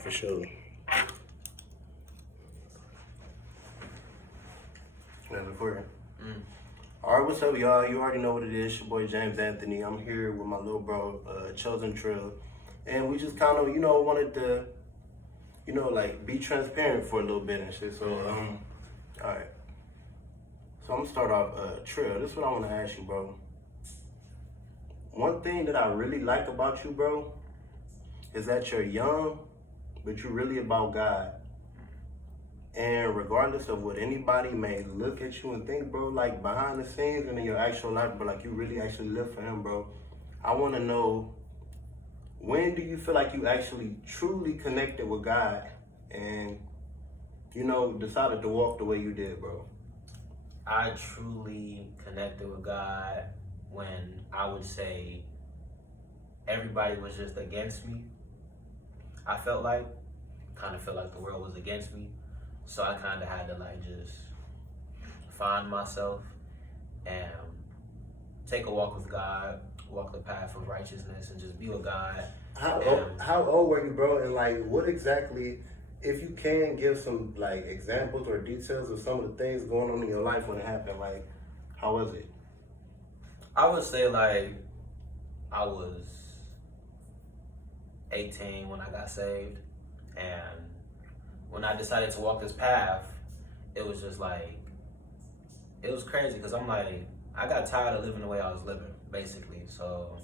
for sure. That's recording. Alright, what's up, y'all? You already know what it is. Your boy James Anthony. I'm here with my little bro, Chosen Trill. And we just kind of, wanted to, like, be transparent for a little bit and shit. So, alright. So I'm gonna start off, Trill. This is what I want to ask you, bro. One thing that I really like about you, bro, is that you're young, but you're really about God. And regardless of what anybody may look at you and think, bro, like behind the scenes and in your actual life, bro, like you really actually live for him, bro. I want to know, when do you feel like you actually truly connected with God and, decided to walk the way you did, bro? I truly connected with God when I would say everybody was just against me. I felt like the world was against me. So I kind of had to like just find myself and take a walk with God, walk the path of righteousness, and just be with God. How old were you, bro? And like, what exactly, if you can give some like examples or details of some of the things going on in your life when it happened, like, how was it? I would say like I was 18 when I got saved, and when I decided to walk this path, it was just like, it was crazy because I'm like, I got tired of living the way I was living, basically. So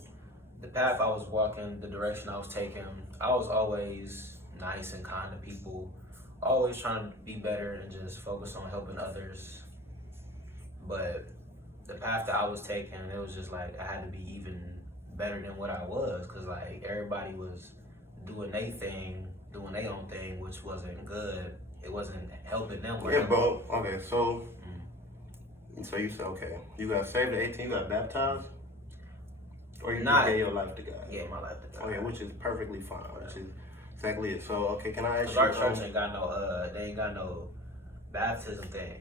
the path I was walking, the direction I was taking, I was always nice and kind to people, always trying to be better and just focus on helping others. But the path that I was taking, it was just like, I had to be even better than what I was, because like everybody was doing their thing, doing their own thing, which wasn't good. It wasn't helping them. Yeah, bro. Okay, so so you said, okay, you got saved at 18, you got baptized, or you gave your life to God? Yeah, my life to God. Okay, which is perfectly fine. Which is exactly it. So, okay, can I ask you? Our church ain't got no, they ain't got no baptism thing.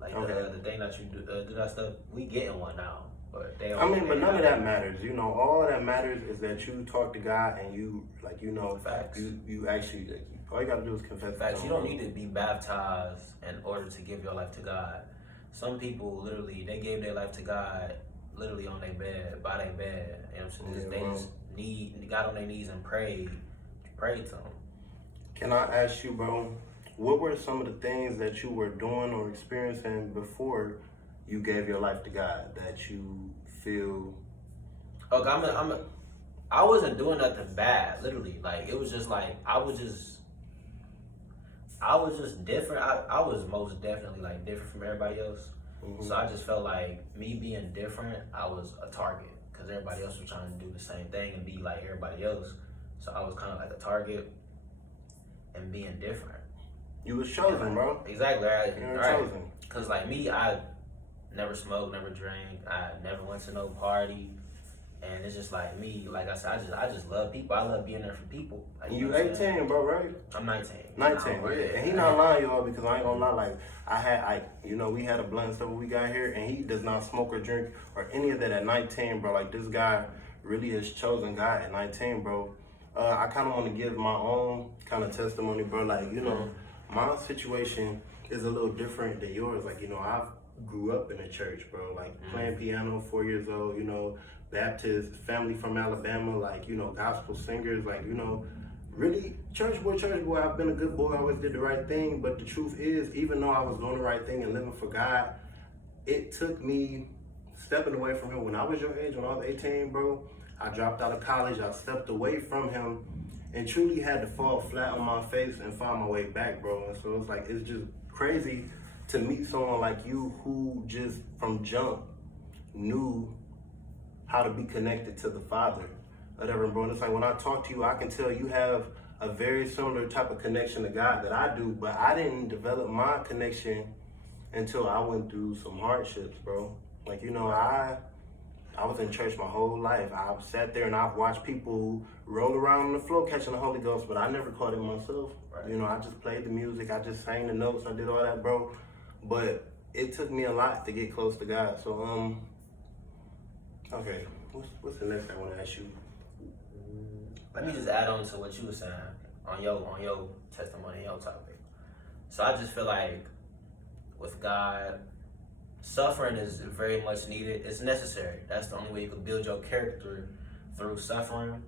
Like the thing that you do that stuff. We getting one now. But but none of that matters. All that matters is that you talk to God and you, like, Facts. you actually, like, all you gotta do is confess. Facts. You don't need to be baptized in order to give your life to God. Some people literally, they gave their life to God literally on their bed, by their bed. You know what I'm saying? They just got on their knees and prayed to him. Can I ask you, bro, what were some of the things that you were doing or experiencing before you gave your life to God that you feel? Okay, I wasn't doing nothing bad, literally. Like, it was just like, I was just different. I was most definitely like different from everybody else. Mm-hmm. So I just felt like me being different, I was a target, because everybody else was trying to do the same thing and be like everybody else. So I was kind of like a target and being different. You was chosen, bro. Exactly, right? You were chosen. Because like me, I never smoked, never drank. I never went to no party, and it's just like me. Like I said, I just love people. I love being there for people. Like, you 18, bro, right? I'm 19. 19, yeah. And he not lying, y'all, because I ain't gonna lie. Like we had a blunt and stuff when we got here, and he does not smoke or drink or any of that at 19, bro. Like, this guy really has chosen God at 19, bro. I kind of want to give my own kind of testimony, bro. Like, my situation is a little different than yours. Like, I grew up in a church, bro. Like, playing piano, 4 years old, Baptist, family from Alabama, like, gospel singers, like, really church boy. I've been a good boy, I always did the right thing. But the truth is, even though I was doing the right thing and living for God, it took me stepping away from him when I was your age, when I was 18, bro. I dropped out of college, I stepped away from him and truly had to fall flat on my face and find my way back, bro. And so it's just crazy to meet someone like you who just from jump knew how to be connected to the Father. Whatever, bro. And it's like, when I talk to you, I can tell you have a very similar type of connection to God that I do, but I didn't develop my connection until I went through some hardships, bro. Like, I was in church my whole life. I've sat there and I've watched people roll around on the floor catching the Holy Ghost, but I never caught it myself. Right. I just played the music, I just sang the notes, I did all that, bro. But it took me a lot to get close to God. So, what's the next thing I want to ask you? Let me just add on to what you were saying. on your testimony, your topic. So I just feel like with God, suffering is very much needed. It's necessary. That's the only way you can build your character through suffering.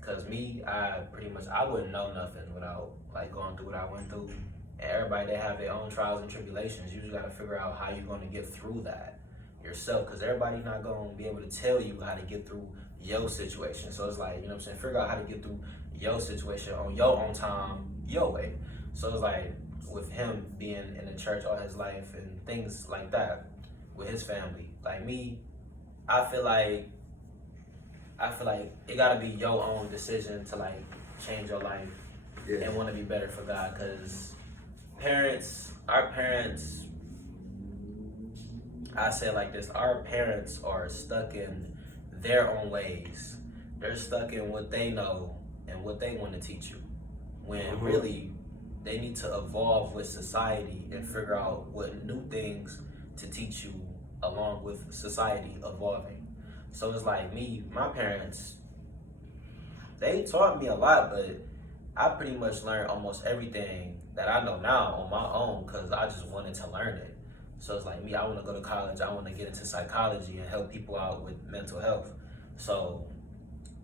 Cause me, I wouldn't know nothing without like going through what I went through. And everybody, they have their own trials and tribulations. You just gotta figure out how you're gonna get through that yourself. Cause everybody's not gonna be able to tell you how to get through your situation. So it's like, you know what I'm saying? Figure out how to get through your situation on your own time, your way. So it's like with him being in the church all his life and things like that with his family. Like me, I feel like it gotta be your own decision to like change your life and want to be better for God. Cause our parents, I say it like this: our parents are stuck in their own ways. They're stuck in what they know and what they want to teach you. When really they need to evolve with society and figure out what new things to teach you along with society evolving. So it's like me, my parents, they taught me a lot, but I pretty much learned almost everything that I know now on my own because I just wanted to learn it. So it's like me, I want to go to college, I want to get into psychology and help people out with mental health. So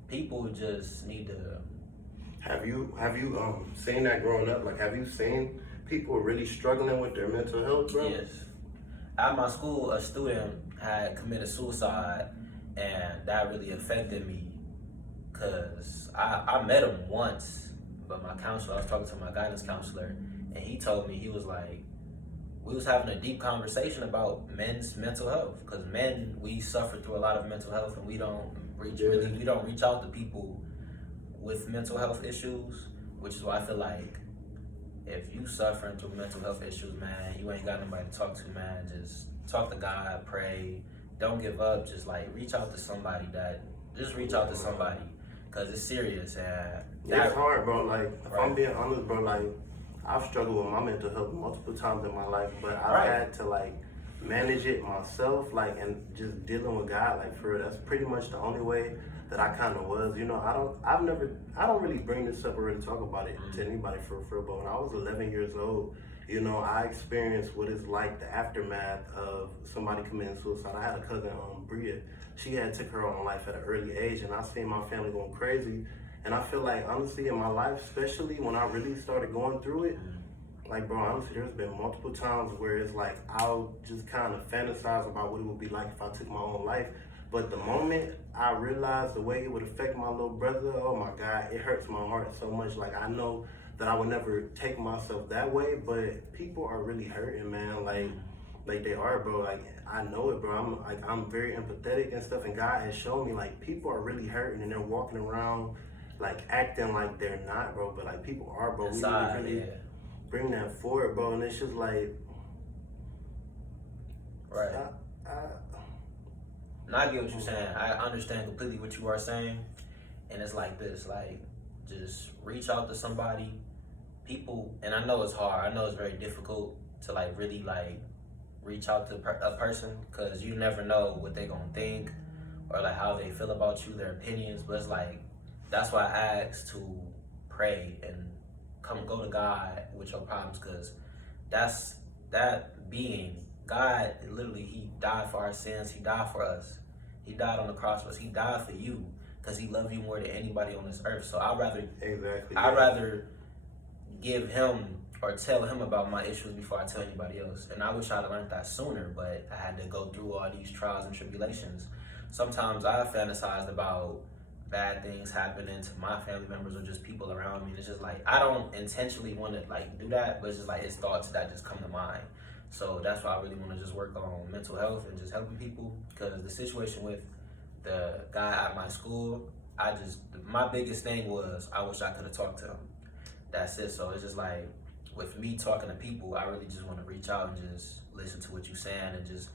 people just need to. Have you seen that growing up? Like, have you seen people really struggling with their mental health, bro? Yes. At my school, a student had committed suicide, and that really affected me because I met him once, but my counselor, I was talking to my guidance counselor, and he told me, he was like, we was having a deep conversation about men's mental health because men, we suffer through a lot of mental health and we don't reach out to people with mental health issues, which is why I feel like if you suffering through mental health issues, man, you ain't got nobody to talk to, man. Just talk to God, pray, don't give up. Just like reach out to somebody because it's serious. And it's hard, bro. Like, if I'm being honest, bro, like, I've struggled with my mental health multiple times in my life, but I've had to like manage it myself, like, and just dealing with God, like, for real. That's pretty much the only way that I kind of was. You know, I don't really bring this up or really talk about it to anybody for real, but when I was 11 years old, you know, I experienced what it's like, the aftermath of somebody committing suicide. I had a cousin, Bria. She had took her own life at an early age, and I seen my family going crazy. And I feel like, honestly, in my life, especially when I really started going through it, like, bro, honestly, there's been multiple times where it's like, I'll just kind of fantasize about what it would be like if I took my own life. But the moment I realized the way it would affect my little brother, oh my God, it hurts my heart so much. Like, I know that I would never take myself that way, but people are really hurting, man. Like they are, bro. Like, I know it, bro. I'm very empathetic and stuff, and God has shown me, like, people are really hurting and they're walking around like acting like they're not, bro. But like, people are, bro. Inside, we really bring that forward, bro. And it's just like, right. And I get what you're saying. I understand completely what you are saying. And it's like this, like, just reach out to somebody. People, and I know it's hard. I know it's very difficult to like really like reach out to a person because you never know what they're gonna think or like how they feel about you, their opinions. But it's like, that's why I ask to pray and go to God with your problems, because that being God, literally, he died for our sins. He died for us. He died on the cross for us. He died for you because he loved you more than anybody on this earth. So I'd rather give him or tell him about my issues before I tell anybody else. And I wish I'd learned that sooner, but I had to go through all these trials and tribulations. Sometimes I fantasized about bad things happening to my family members or just people around me. And it's just like, I don't intentionally want to like do that, but it's just like, it's thoughts that just come to mind. So that's why I really want to just work on mental health and just helping people, because the situation with the guy at my school, my biggest thing was I wish I could have talked to him. That's it. So it's just like, with me talking to people, I really just want to reach out and just listen to what you're saying and just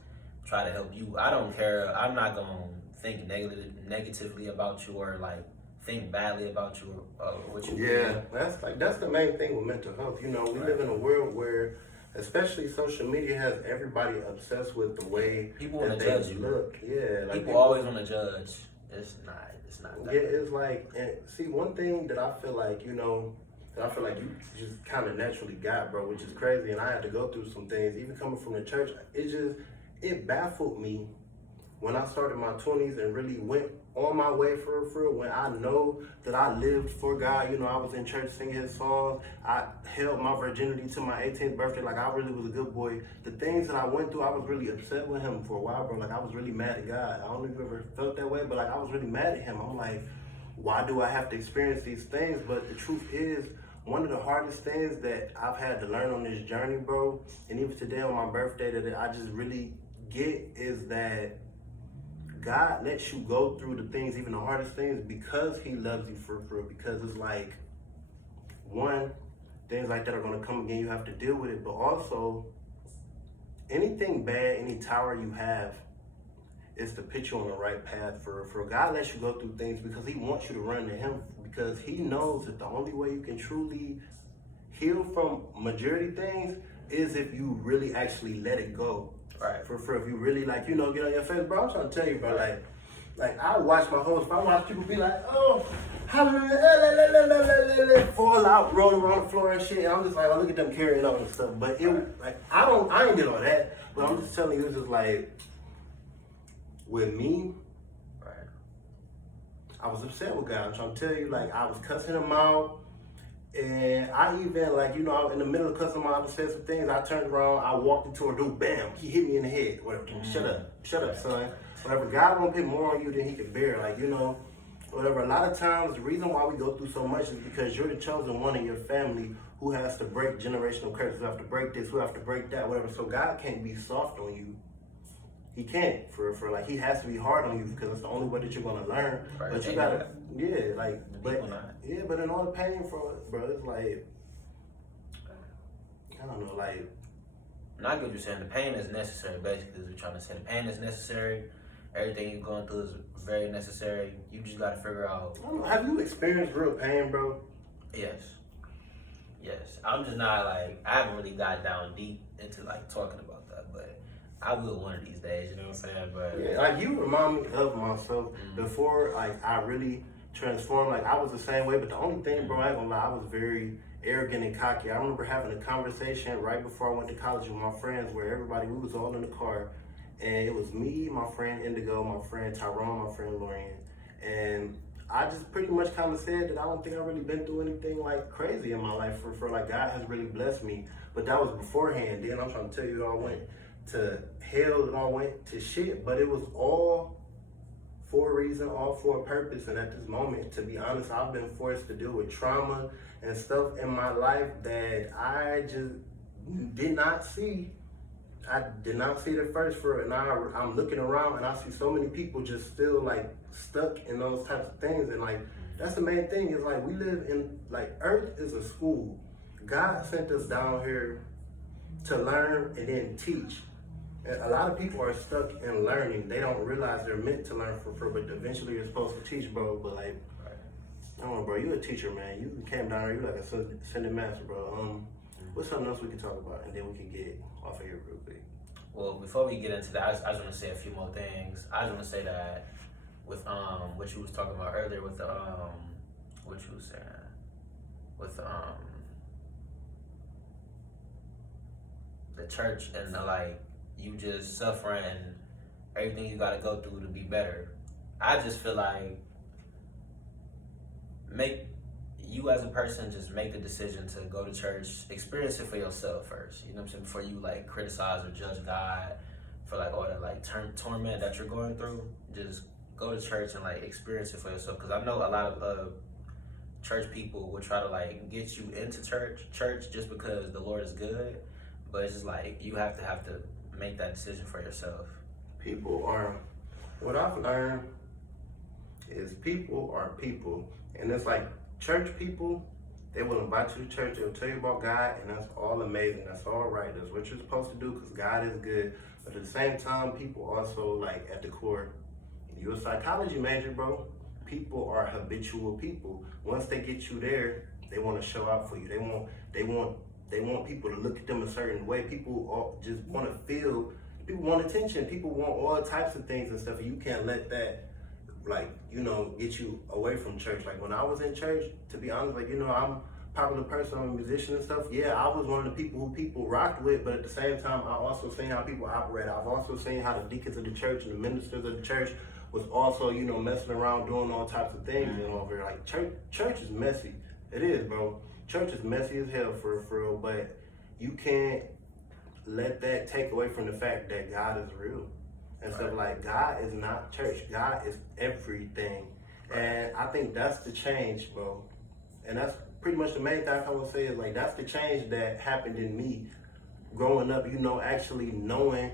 try to help you. I don't care. I'm not going to think negatively about you or like think badly about you or what you do. Yeah, that's the main thing with mental health. You know, we live in a world where, especially social media, has everybody obsessed with the way people want to judge you. Look, yeah, like people always want to judge. It's not that. Yeah, it's like, and see, one thing that I feel like, you know, And I feel like you just kind of naturally got, bro, which is crazy. And I had to go through some things, even coming from the church. It baffled me when I started my 20s and really went on my way for real, when I know that I lived for God. You know, I was in church singing his songs. I held my virginity to my 18th birthday. Like, I really was a good boy. The things that I went through, I was really upset with him for a while, bro. Like, I was really mad at God. I don't know if you ever felt that way, but like, I was really mad at him. I'm like, why do I have to experience these things? But the truth is, one of the hardest things that I've had to learn on this journey, bro, and even today on my birthday, that I just really get is that God lets you go through the things, even the hardest things, because he loves you for real. Because it's like, one, things like that are going to come again, you have to deal with it. But also, anything bad, any tower you have, is to put you on the right path for God lets you go through things because he wants you to run to him, because he knows that the only way you can truly heal from majority things is if you really actually let it go. Right. For if you really, like, you know, get on your face, bro. I'm trying to tell you, bro, like I watch my host, I watch people be like, oh, hallelujah, fall out, roll around the floor and shit. And I'm just like, I look at them carrying on and stuff. But it, like, I ain't did all that. But I'm just telling you, it's just like, with me, Right. I was upset with God. I'm trying to tell you, like, I was cussing him out. And I even, like, you know, in the middle of cussing him out, I said some things. I turned around, I walked into a door, bam, he hit me in the head. Whatever. Shut up, son. Whatever. God won't put more on you than he can bear. Like, you know, whatever. A lot of times, the reason why we go through so much is because you're the chosen one in your family who has to break generational curses, who have to break this, who have to break that, whatever. So God can't be soft on you. He can't, for like, he has to be hard on you because it's the only way that you're gonna learn. Right. But you gotta, yeah, like, but not. yeah, but in all the pain for it, bro, it's like, I don't know, like. And I get what you're saying. The pain is necessary, basically, is what you're trying to say. The pain is necessary. Everything you're going through is very necessary. You just gotta figure out. I don't know, have you experienced real pain, bro? Yes. I'm just not like, I haven't really got down deep into like talking about that, but I will one of these days, you know what I'm saying? But yeah, like, you remind me of myself before, like, I really transformed. Like, I was the same way, but the only thing, bro, I ain't gonna lie, I was very arrogant and cocky. I remember having a conversation right before I went to college with my friends where we was all in the car, and it was me, my friend Indigo, my friend Tyrone, my friend Lorian, and I just pretty much kind of said that I don't think I've really been through anything like crazy in my life for like, God has really blessed me. But that was beforehand. Then I'm trying to tell you, it all went to hell, it all went to shit, but it was all for a reason, all for a purpose. And at this moment, to be honest, I've been forced to deal with trauma and stuff in my life that I just did not see. I did not see it at first for it. Now I'm looking around and I see so many people just still like stuck in those types of things. And like, that's the main thing, is like, we live in, like, Earth is a school. God sent us down here to learn and then teach. And a lot of people are stuck in learning. They don't realize they're meant to learn for but eventually you're supposed to teach, bro. But like, I don't know, bro, you a teacher, man. You came down here, you like a Sunday master, bro. What's something else we can talk about, and then we can get off of here real quick? well, before we get into that, I just want to say a few more things. I just want to say that with what you was talking about earlier with the what you was saying with the church and the, like, you just suffering and everything you got to go through to be better. I just feel like you as a person just make the decision to go to church, experience it for yourself first. You know what I'm saying? Before you like criticize or judge God for like all that like torment that you're going through, just go to church and like experience it for yourself. Because I know a lot of church people will try to like get you into church just because the Lord is good, but it's just like you have to make that decision for yourself. What I've learned is people are people, and it's like, church people, they will invite you to church, they'll tell you about God, and that's all amazing, that's all right, that's what you're supposed to do because God is good. But at the same time, people also, like, at the core, you're a psychology major, bro. People are habitual people. Once they get you there, they want to show out for you. They want people to look at them a certain way. People just want to feel. People want attention. People want all types of things and stuff. And you can't let that, like, you know, get you away from church. Like, when I was in church, to be honest, like, you know, popular person, I'm a musician and stuff. Yeah, I was one of the people who people rocked with, but at the same time, I also seen how people operate. I've also seen how the deacons of the church and the ministers of the church was also, you know, messing around doing all types of things and over. Like church is messy. It is, bro. Church is messy as hell for real, but you can't let that take away from the fact that God is real. And so, like, God is not church. God is everything. And I think that's the change, bro. And that's pretty much the main thing I want to say is, like, that's the change that happened in me growing up, you know, actually knowing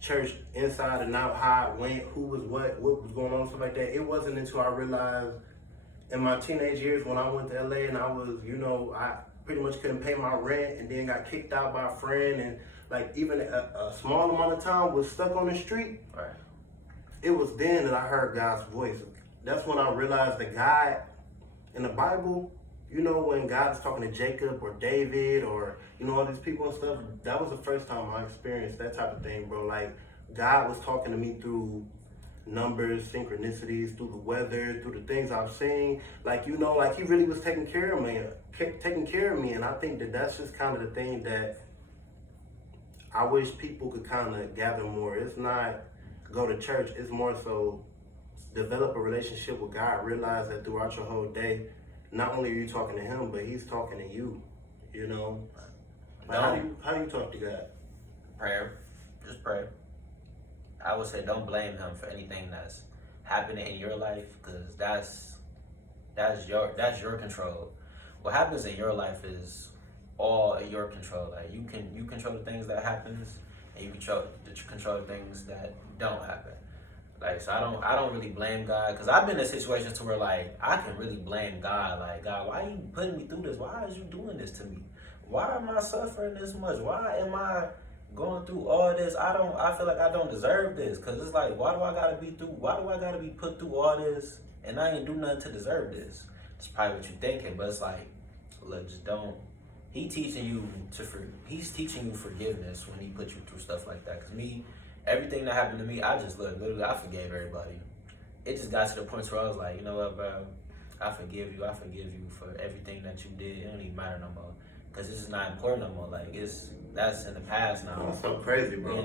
church inside and out, how it went, who was what was going on, stuff like that. It wasn't until I realized in my teenage years when I went to LA and I was, you know, I pretty much couldn't pay my rent and then got kicked out by a friend and like even a small amount of time was stuck on the street. Right. It was then that I heard God's voice. That's when I realized that God in the Bible, you know, when God is talking to Jacob or David or, you know, all these people and stuff, that was the first time I experienced that type of thing, bro. Like God was talking to me through numbers, synchronicities, through the weather, through the things I've seen. Like, you know, like he really was taking care of me. And I think that that's just kind of the thing that I wish people could kind of gather more. It's not go to church. It's more so develop a relationship with God. Realize that throughout your whole day, not only are you talking to him, but he's talking to you, you know? Like how do you talk to God? Prayer. Just pray. I would say don't blame him for anything that's happening in your life, because that's your control. What happens in your life is all in your control. Like you control the things that happens, and you control the things that don't happen. Like, so I don't really blame God, because I've been in situations to where like I can really blame God. Like, God, why are you putting me through this? Why are you doing this to me? Why am I suffering this much? Why am I going through all this? I feel like I don't deserve this, because it's like, why do I gotta be put through all this and I ain't do nothing to deserve this? It's probably what you're thinking, but it's like, look, just don't. He's teaching you forgiveness when he put you through stuff like that. Because me, everything that happened to me, I just literally I forgave everybody. It just got to the point where I was like, you know what, bro, I forgive you for everything that you did. It don't even matter no more, because it's just not important no more. Like, that's in the past now. That's so crazy, bro. We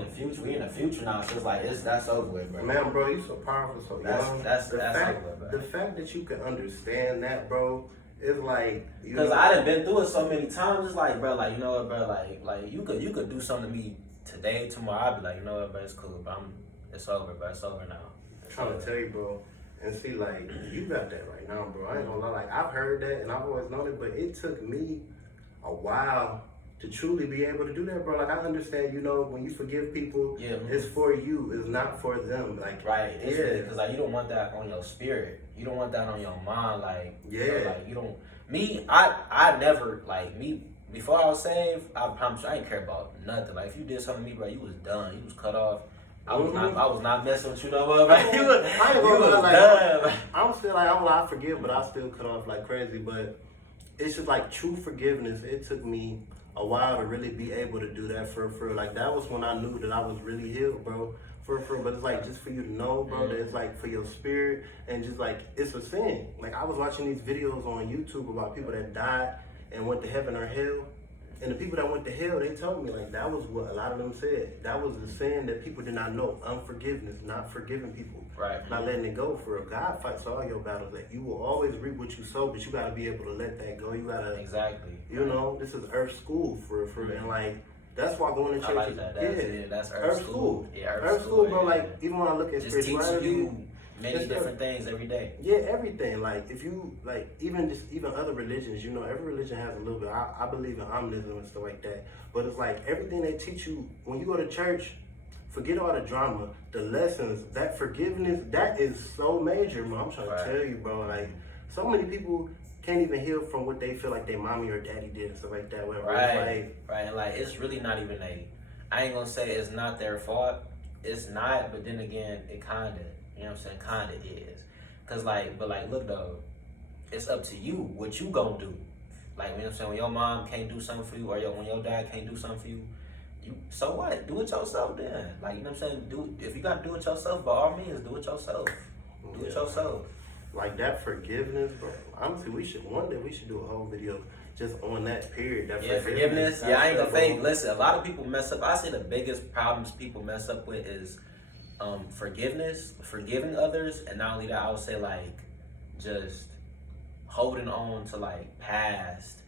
in the future now, so it's like that's over with, bro. Man, bro, you so powerful, so young. That's over with, bro. The fact that you can understand that, bro, is like, because I done been through it so many times. It's like, bro, like, you know what, bro, like you could do something to me today, tomorrow. I'd be like, you know what, bro, it's cool, bro. It's over, bro. It's over now. I'm trying to tell you, bro. And see, like, you got that right now, bro. I ain't gonna lie. Like, I've heard that and I've always known it, but it took me a while to truly be able to do that, bro. Like, I understand, you know, when you forgive people, it's for you. It's not for them. Like, right. It's really, because like you don't want that on your spirit. You don't want that on your mind. Like, yeah. You know, like you don't. Me, I never like me. Before I was saved, I promise you, I didn't care about nothing. Like, if you did something to me, bro, you was done. You was cut off. I was not messing with you no more, bro. You was done. I'm still like, I forgive, but I still cut off like crazy. But it's just like true forgiveness. It took me a while to really be able to do that for like, that was when I knew that I was really healed, bro. But it's like, just for you to know, bro, that it's like for your spirit, and just like, it's a sin. Like, I was watching these videos on YouTube about people that died and went to heaven or hell. And the people that went to hell, they told me, like, that was what a lot of them said. That was the sin that people did not know. Unforgiveness, not forgiving people. Right. Not letting it go. For God fights all your battles. Like, you will always reap what you sow, but you got to be able to let that go. You got to. Exactly. You know, this is Earth School for and like, that's why going to church. I like that. That's Earth School. Yeah, Earth School, bro. Yeah. Like, even when I look at just spirituality, you many different things every day. Yeah, everything. Like, if you, like, even other religions, you know, every religion has a little bit. I believe in omnism and stuff like that. But it's like, everything they teach you, when you go to church, forget all the drama, the lessons, that forgiveness, that is so major, bro. I'm trying to tell you, bro. Like, so many people can't even heal from what they feel like their mommy or daddy did and stuff like that. Whatever. Right. And like, it's really not even I ain't gonna say it's not their fault. It's not, but then again, it kinda, you know what I'm saying, kinda is. Cause like, but like, look though, it's up to you what you gonna do. Like, you know what I'm saying, when your mom can't do something for you, or when your dad can't do something for you, so what? Do it yourself then. Like, you know what I'm saying? If you gotta do it yourself, by all means, do it yourself. Do it yourself. like that forgiveness, bro. Honestly, one day we should do a whole video just on that period. That Yeah, forgiveness. Yeah, I ain't gonna bro. fake. Listen, a lot of people mess up. I say the biggest problems people mess up with is forgiveness, forgiving others, and not only that, I would say like just holding on to like past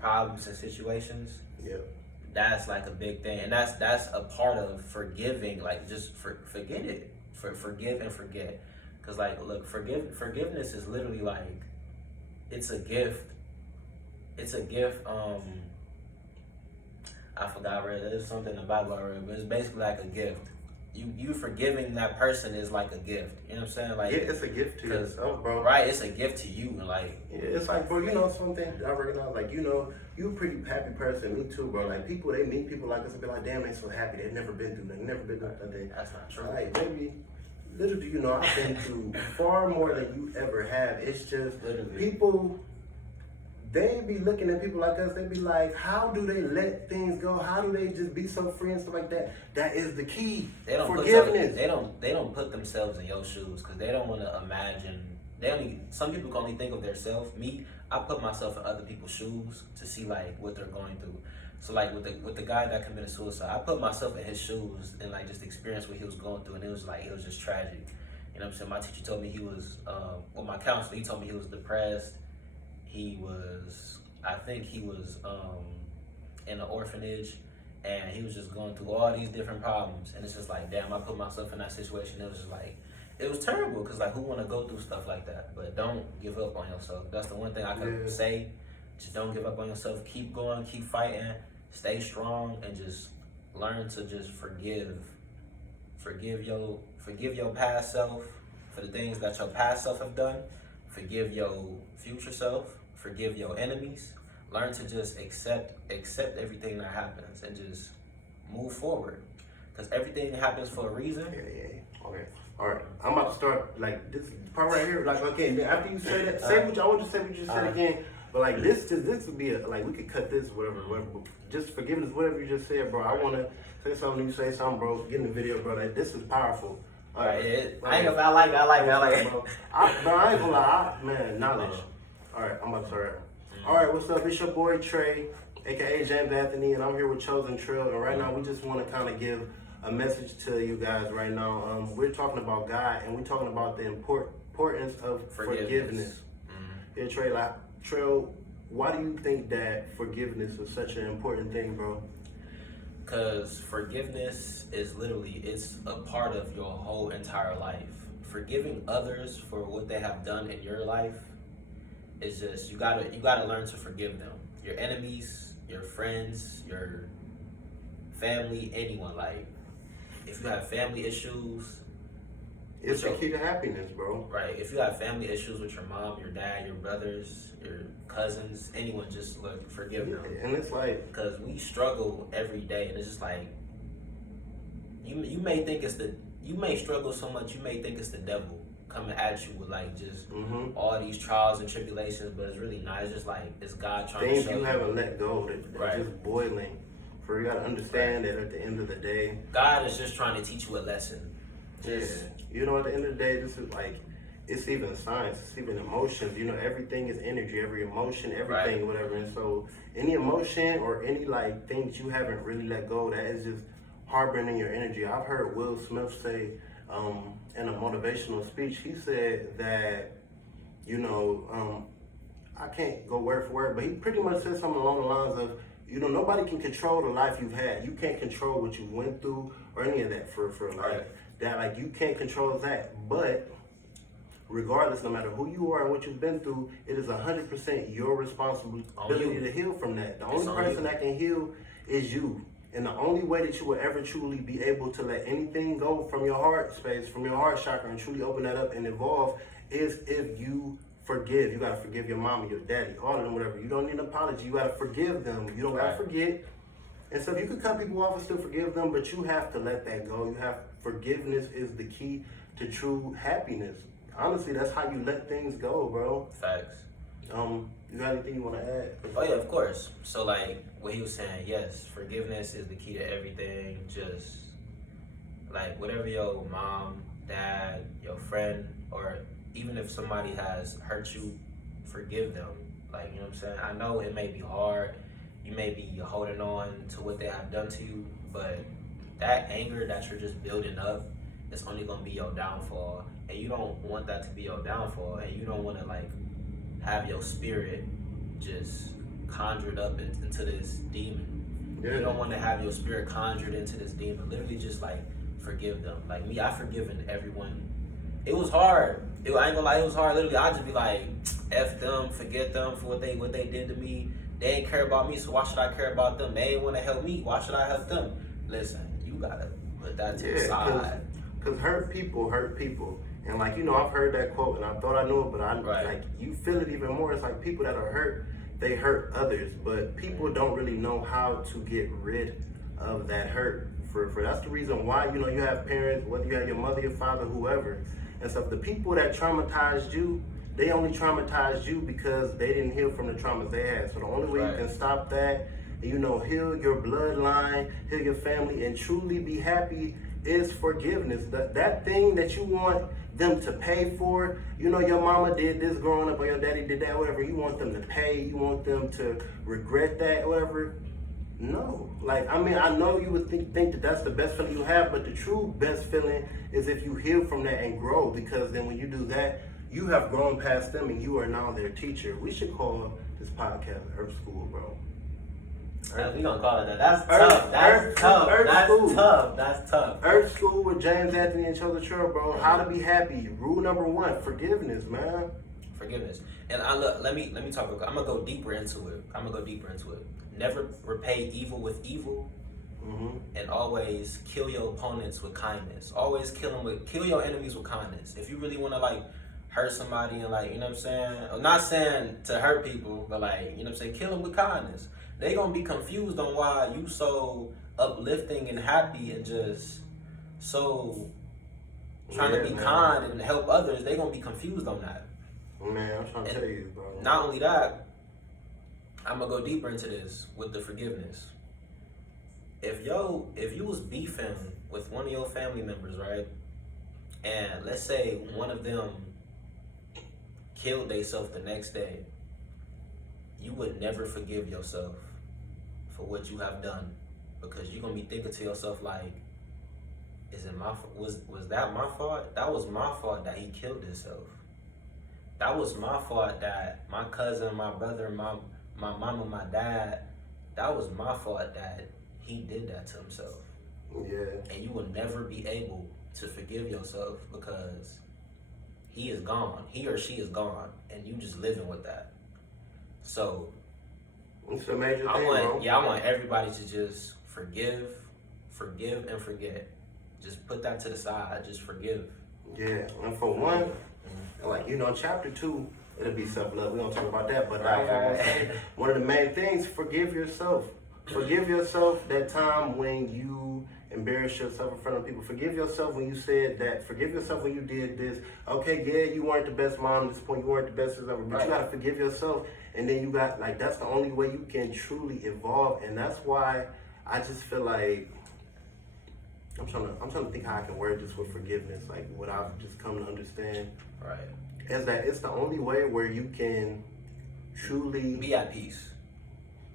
problems and situations. Yep. That's like a big thing, and that's a part of forgiving. Like just forget it, forgive and forget. Cause like look, forgiveness is literally like it's a gift. It's a gift. I forgot. There's something in the Bible I read, but it's basically like a gift. You forgiving that person is like a gift. You know what I'm saying? Like yeah, it's a gift to yourself, bro. Right, it's a gift to you. Like yeah, it's like, bro, you know something I recognize, like, you know, you a pretty happy person, me too, bro. Like people, they meet people like us and be like, damn, they so happy. They've never been through nothing, never been through nothing. that's not true. Like maybe, little do you know, I've been through far more than you ever have. It's just Literally. people. They be looking at people like us, they be like, how do they let things go? How do they just be so free and stuff like that? That is the key. They don't Forgiveness. they don't put themselves in your shoes because they don't want to imagine. Some people can only think of themselves. Me, I put myself in other people's shoes to see like what they're going through. So like with the guy that committed suicide, I put myself in his shoes and like just experience what he was going through, and it was just tragic. You know what I'm saying? My teacher told me he was, well, my counselor, he told me he was depressed. I think he was in an orphanage, and he was just going through all these different problems. And it's just like, damn, I put myself in that situation. It was just like, it was terrible because like, who want to go through stuff like that? But don't give up on yourself. That's the one thing I could say. Just don't give up on yourself. Keep going, keep fighting, stay strong, and just learn to just forgive. Forgive your past self for the things that your past self have done. Forgive your future self. Forgive your enemies. Learn to just accept everything that happens and just move forward. Because everything happens for a reason. Yeah. Okay. All right. I'm about to start like this part right here. Like, okay, then after you say that, say what I want you to say. What you said again. But like this would be like we could cut this whatever. Just forgiveness, whatever you just said, bro. I want to say something. You say something, bro. Get in the video, bro. Like this is powerful. I like it. I like it. Bro, I ain't gonna lie, man. Knowledge. All right, I'm about to start. All right, what's up? It's your boy Trey, aka James Anthony, and I'm here with Chosen Trill. And right now, we just want to kind of give a message to you guys. Right now, we're talking about God, and we're talking about the importance of forgiveness. Yeah, Trey, like Trill, why do you think that forgiveness is such an important thing, bro? Because forgiveness is literally, it's a part of your whole entire life. Forgiving others for what they have done in your life is just, you gotta learn to forgive them. Your enemies, your friends, your family, anyone. Like, if you have family issues, it's the key to happiness, bro. Right. If you have family issues with your mom, your dad, your brothers, your cousins, anyone, just forgive them. And it's like, because we struggle every day, and it's just like you may struggle so much, you may think it's the devil coming at you with like just all these trials and tribulations, but it's really not. It's just like it's God trying things to show you haven't let go that just boiling. For you gotta understand that at the end of the day, God is just trying to teach you a lesson. You know, at the end of the day, this is like, it's even science, it's even emotions. You know, everything is energy, every emotion, everything, whatever. And so, any emotion or any like things you haven't really let go, that is just harboring in your energy. I've heard Will Smith say in a motivational speech, he said that, you know, I can't go word for word, but he pretty much said something along the lines of, you know, nobody can control the life you've had. You can't control what you went through or any of that for life. That like you can't control that, but regardless, no matter who you are and what you've been through, it is 100% your responsibility to heal from that. The only person that can heal is you, and the only way that you will ever truly be able to let anything go from your heart space, from your heart chakra, and truly open that up and evolve is if you forgive. You gotta forgive your mama, your daddy, all of them, whatever. You don't need an apology. You gotta forgive them. You don't gotta forget. And so you can cut people off and still forgive them, but you have to let that go. Forgiveness is the key to true happiness. Honestly, that's how you let things go, bro. Facts. You got anything you want to add? Oh yeah, of course. So like what he was saying, yes, forgiveness is the key to everything. Just like whatever your mom, dad, your friend, or even if somebody has hurt you, forgive them. Like, you know what I'm saying? I know it may be hard. You may be holding on to what they have done to you, but that anger that you're just building up is only gonna be your downfall. And you don't want that to be your downfall. And you don't wanna like have your spirit just conjured up into this demon. Yeah. You don't wanna have your spirit conjured into this demon. Literally just like forgive them. Like me, I've forgiven everyone. It was hard. I ain't gonna lie, it was hard. Literally, I'd just be like, F them, forget them for what they did to me. They ain't care about me, so why should I care about them? They ain't want to help me, why should I help them? Listen, you gotta put that to the side. Because hurt people hurt people. And like, you know, I've heard that quote and I thought I knew it, but like, you feel it even more. It's like people that are hurt, they hurt others. But people don't really know how to get rid of that hurt. For that's the reason why, you know, you have parents, whether you have your mother, your father, whoever. And so the people that traumatized you, they only traumatized you because they didn't heal from the traumas they had. So the only way you can stop that, you know, heal your bloodline, heal your family, and truly be happy is forgiveness. That thing that you want them to pay for, you know, your mama did this growing up or your daddy did that, whatever, you want them to pay, you want them to regret that, whatever. No, like, I mean, I know you would think that that's the best feeling you have, but the true best feeling is if you heal from that and grow, because then when you do that, you have grown past them and you are now their teacher. We should call this podcast Earth School, bro. We gonna call it that. That's tough. That's tough. Earth School with James Anthony and Chosen Trail, bro. How to be happy. Rule number 1, forgiveness, man. Forgiveness. And let me talk about, I'm gonna go deeper into it. Never repay evil with evil, and always kill your opponents with kindness. Always kill your enemies with kindness. If you really want to like hurt somebody and like, you know what I'm saying? I'm not saying to hurt people, but like, you know what I'm saying? Kill them with kindness. They gonna be confused on why you so uplifting and happy and just so trying to be kind and help others. They gonna be confused on that. Man, I'm trying to tell you, bro. Not only that, I'm gonna go deeper into this with the forgiveness. If you was beefing with one of your family members, right? And let's say one of them killed themselves the next day, you would never forgive yourself for what you have done, because you're gonna be thinking to yourself like, is it my was that my fault? That was my fault that he killed himself. That was my fault that my cousin, my brother, my mama, my dad, that was my fault that he did that to himself. Yeah. And you will never be able to forgive yourself because he is gone. He or she is gone. And you just living with that. So it's a major thing, bro. I want everybody to just forgive, and forget. Just put that to the side. Just forgive. Yeah. And for one, like, you know, chapter 2, it'll be self-love. We don't talk about that, but one of the main things, forgive yourself. Forgive yourself that time when you embarrassed yourself in front of people. Forgive yourself when you said that. Forgive yourself when you did this. Okay, yeah, you weren't the best mom at this point. You weren't the best ever, but you gotta forgive yourself. And then you got, like, that's the only way you can truly evolve. And that's why I just feel like I'm trying to think how I can word this with forgiveness, like what I've just come to understand. Right. Is that it's the only way where you can truly be at peace.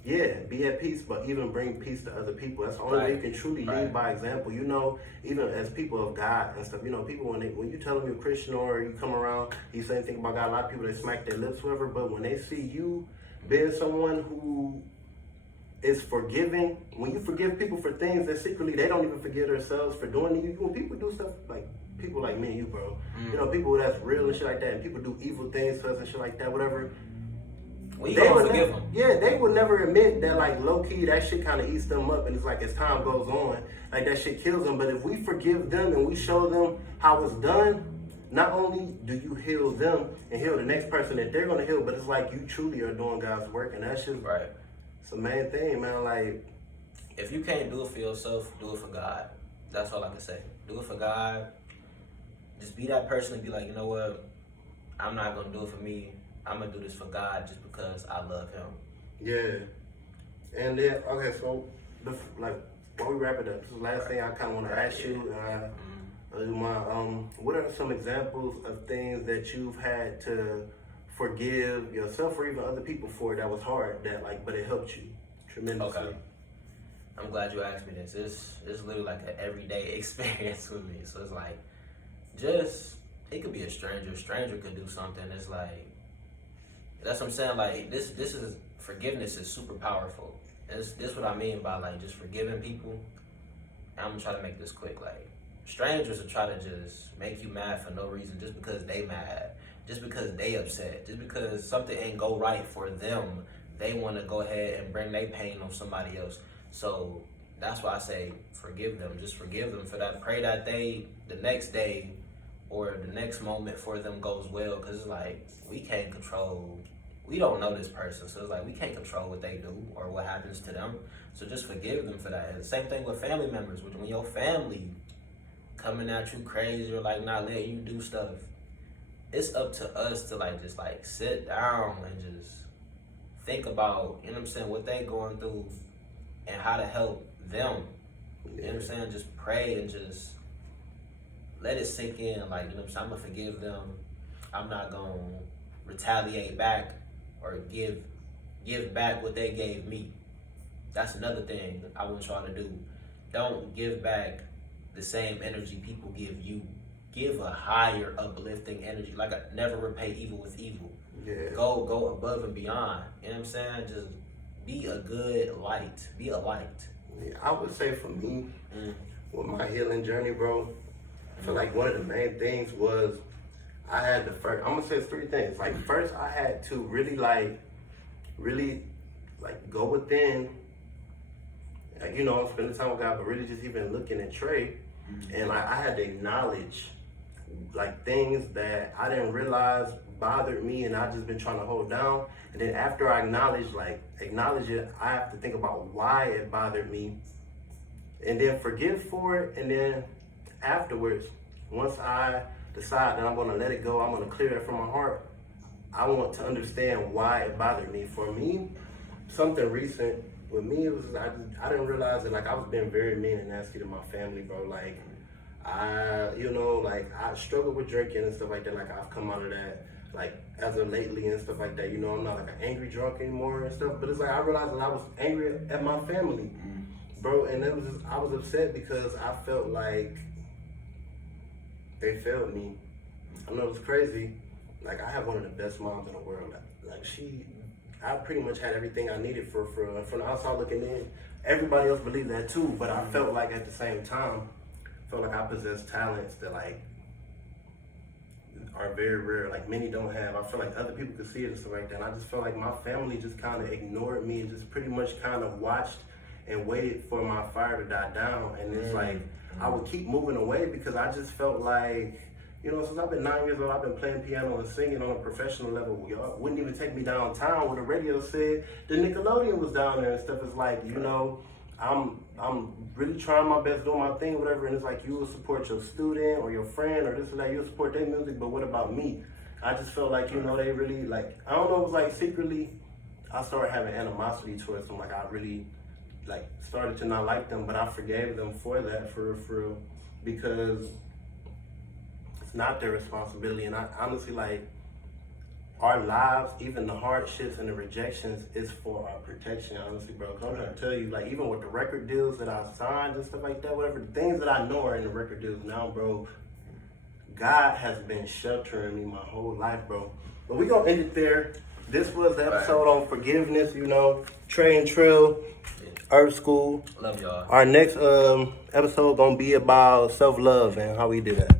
Yeah, be at peace, but even bring peace to other people. That's the only way you can truly lead by example. You know, even as people of God and stuff, you know, people when you tell them you're Christian or you come around, you say anything about God, a lot of people, they smack their lips, whatever, but when they see you being someone who is forgiving, when you forgive people for things that secretly they don't even forgive themselves for doing to you, when people do stuff like people like me and you, bro, you know, people that's real and shit like that, and people do evil things to us and shit like that, whatever. Well, you gonna forgive them. Yeah, they would never admit that, like, low-key, that shit kind of eats them up, and it's like, as time goes on, like, that shit kills them. But if we forgive them and we show them how it's done, not only do you heal them and heal the next person that they're going to heal, but it's like you truly are doing God's work, and that's just, it's the main thing, man. Like, if you can't do it for yourself, do it for God. That's all I can say. Do it for God. Just be that person and be like, you know what? I'm not going to do it for me. I'm going to do this for God just because I love him. Yeah. And then, okay, so, like, while we wrap it up, this is the last thing I kind of want to ask you. What are some examples of things that you've had to forgive yourself or even other people for that was hard, but it helped you tremendously? Okay. I'm glad you asked me this. It's literally like an everyday experience with me. So it's like, it could be a stranger. A stranger could do something. It's like, that's what I'm saying. Like this is forgiveness is super powerful. This what I mean by like just forgiving people. I'm gonna try to make this quick. Like strangers will try to just make you mad for no reason, just because they mad, just because they upset, just because something ain't go right for them. They want to go ahead and bring their pain on somebody else. So that's why I say forgive them. Just forgive them for that. Pray that the next day or the next moment for them goes well. Because it's like, we don't know this person. So it's like, we can't control what they do or what happens to them. So just forgive them for that. And the same thing with family members. When your family coming at you crazy or like not letting you do stuff, it's up to us to just sit down and just think about, you know what I'm saying, what they going through and how to help them. You know what I'm saying? Just pray and just let it sink in. You know what I'm saying? I'm gonna forgive them. I'm not gonna retaliate back or give back what they gave me. That's another thing I want y'all to do. Don't give back the same energy people give you. Give a higher, uplifting energy. Never repay evil with evil. Yeah. Go above and beyond. You know what I'm saying? Just be a good light. Be a light. Yeah, I would say for me, with my healing journey, bro, I feel like one of the main things was I had I'm gonna say it's three things. First, I had to really go within, spending time with God, but really just even looking at Trey, and I had to acknowledge things that I didn't realize bothered me and I just been trying to hold down. And then after I acknowledge it, I have to think about why it bothered me and then forgive for it. And then afterwards, once I decide that I'm gonna let it go, I'm gonna clear it from my heart, I want to understand why it bothered me. For me, something recent with me, it was I didn't realize that I was being very mean and nasty to my family, bro. I struggle with drinking and stuff like that. I've come out of that, as of lately and stuff like that. I'm not an angry drunk anymore and stuff. But it's I realized that I was angry at my family, bro. And I was upset because I felt like they failed me. I know it's crazy. I have one of the best moms in the world. I pretty much had everything I needed from the outside looking in. Everybody else believed that too, but I felt like at the same time, I possess talents that are very rare. Many don't have. I feel like other people could see it and stuff like that. And I just felt like my family just kind of ignored me and just pretty much kind of watched and waited for my fire to die down. And it's I would keep moving away because I just felt since I've been 9 years old, I've been playing piano and singing on a professional level. Y'all wouldn't even take me downtown where the radio said the Nickelodeon was down there and stuff. It's I'm really trying my best, doing my thing, whatever, and it's you will support your student or your friend or this or that, you'll support their music, but what about me? I just felt they really, I don't know, it was secretly, I started having animosity towards them, I really, started to not like them, but I forgave them for that, for real, because it's not their responsibility, and I honestly, our lives, even the hardships and the rejections, is for our protection, honestly, bro. Cause I'm trying to tell you, even with the record deals that I signed and stuff like that, whatever, the things that I know are in the record deals now, bro, God has been sheltering me my whole life, bro. But we gonna end it there. This was the episode on forgiveness, Trey and Trill, Earth School. Love y'all. Our next episode gonna be about self-love and how we do that.